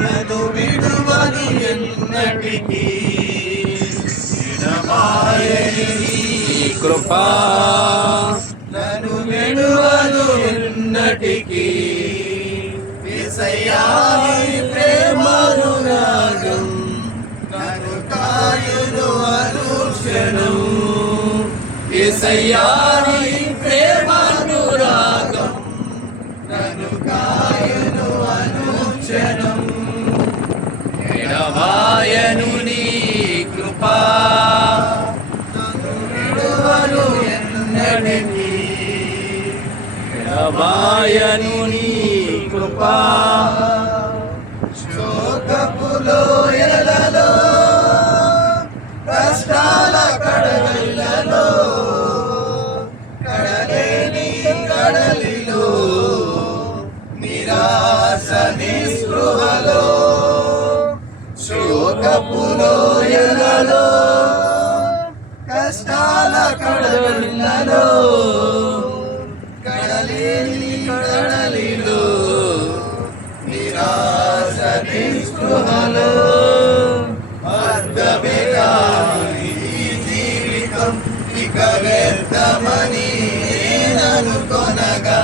నను విడువని ఎన్నటికీ కృపా నను విడువను ఎన్నటికీ విసయాని ప్రేమను రాగం నన్ను కాయును అనుక్షణం విసయాని ఎన్నటికీ ఎడబాయను నీ కృపా శోకపులో ఎలలో కష్టాల కడలలో కడలేని కడలిలో నిరాశ నిస్పృహలో శోకపులో ఎలలో కష్టాల కడలలో అర్థమే కాని ఈ జీవితం ఇక వ్యర్థమని నేననుకొనగా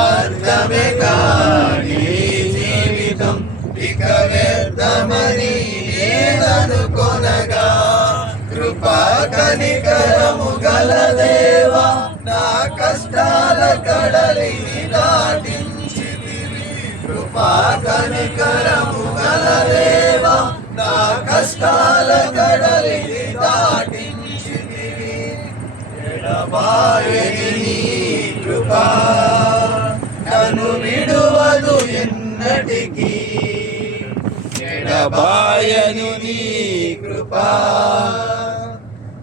అర్థమే కాని జీవితం ఇక వ్యర్థమని నేననుకొనగా కృపా కనికరము గల దేవా నా కష్టాల కడలిని కృపా కనికరము గల దేవా నా కష్టాల కడలిని దాటించితివి. ఎడబాయని నీ కృపా. నన్ను విడువదు ఎన్నటికీ. ఎడబాయను నీ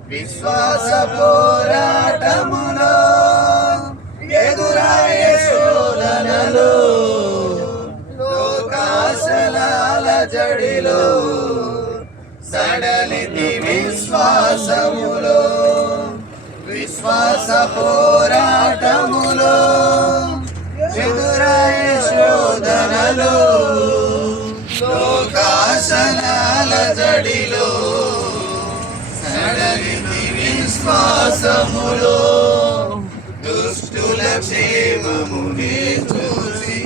విశ్వాస పోరాటములో ఎదురాయ శోధనలో. లోకాశలాల జడిలో సడలితి విశ్వాసములో విశ్వాస పోరాటములో ఎదురాయ శోధనలో లోకాశలాల జడిలో సడలితి విశ్వాసములో దుష్టుల క్షేమముని చూసి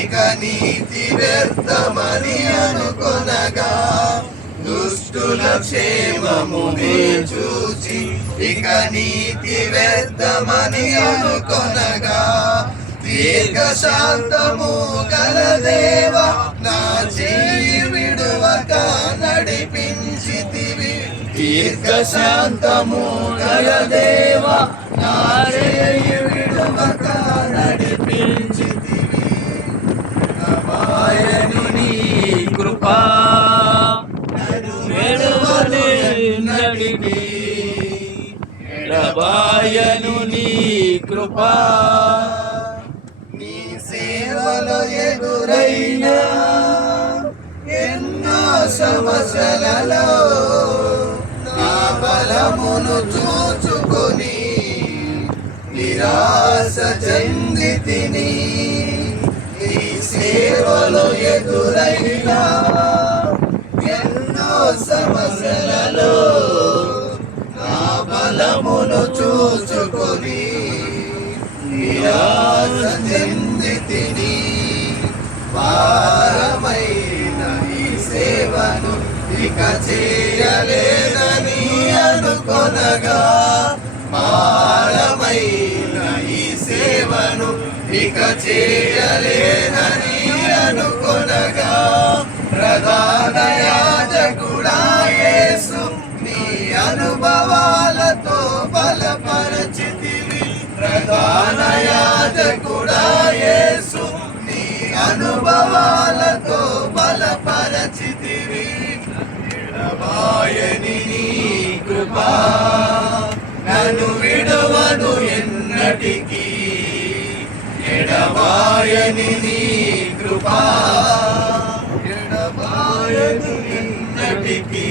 ఇక నీతి వ్యర్థమని అనుకొనగా దుష్టుల క్షేమము చూసి ఇక నీతి వ్యర్థమని అనుకొనగా. దీర్ఘ శాంతము గల దేవ నా చేయి విడువక నడిపించితివి. దీర్ఘ శాంతము గల దేవ నా చేయి ఎడబాయను నీ కృపా. నీ సేవలో ఎదురైనా ఎన్నో సమస్యలలో నా బలమును చూచుకొని నిరాశ చెంది తిని నీ సేవలో ఎదురైనా ఎన్నో సమస్యలలో బలమును చూచుకొని నిరాశ చెంది భారమైన ఈ సేవను ఇక చేయలేదని అనుకొనగా భారమైన ఈ సేవను ఇక చేయలేదని అనుకొనగా ప్రధాన యాజకుడా యేసు నీ అనుభవాలతో బలపరచితివి ప్రధాన యాజకుడా యేసు నీ అనుభవాలతో బలపరచితివి ఎడబాయని నీ కృపా నన్ను విడవను ఎన్నటికీ ఎడబాయని నీ కృపా ఎడబాయను ఎన్నటికీ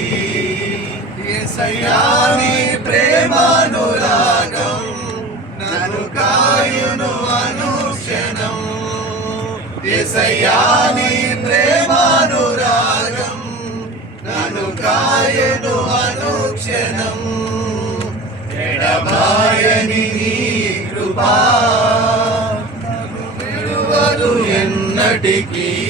యేసయ్యా నీ ప్రేమానురాగం నను కాయను అనుక్షణం. ఎడబాయని నీ కృపా. ఎన్నటికీ.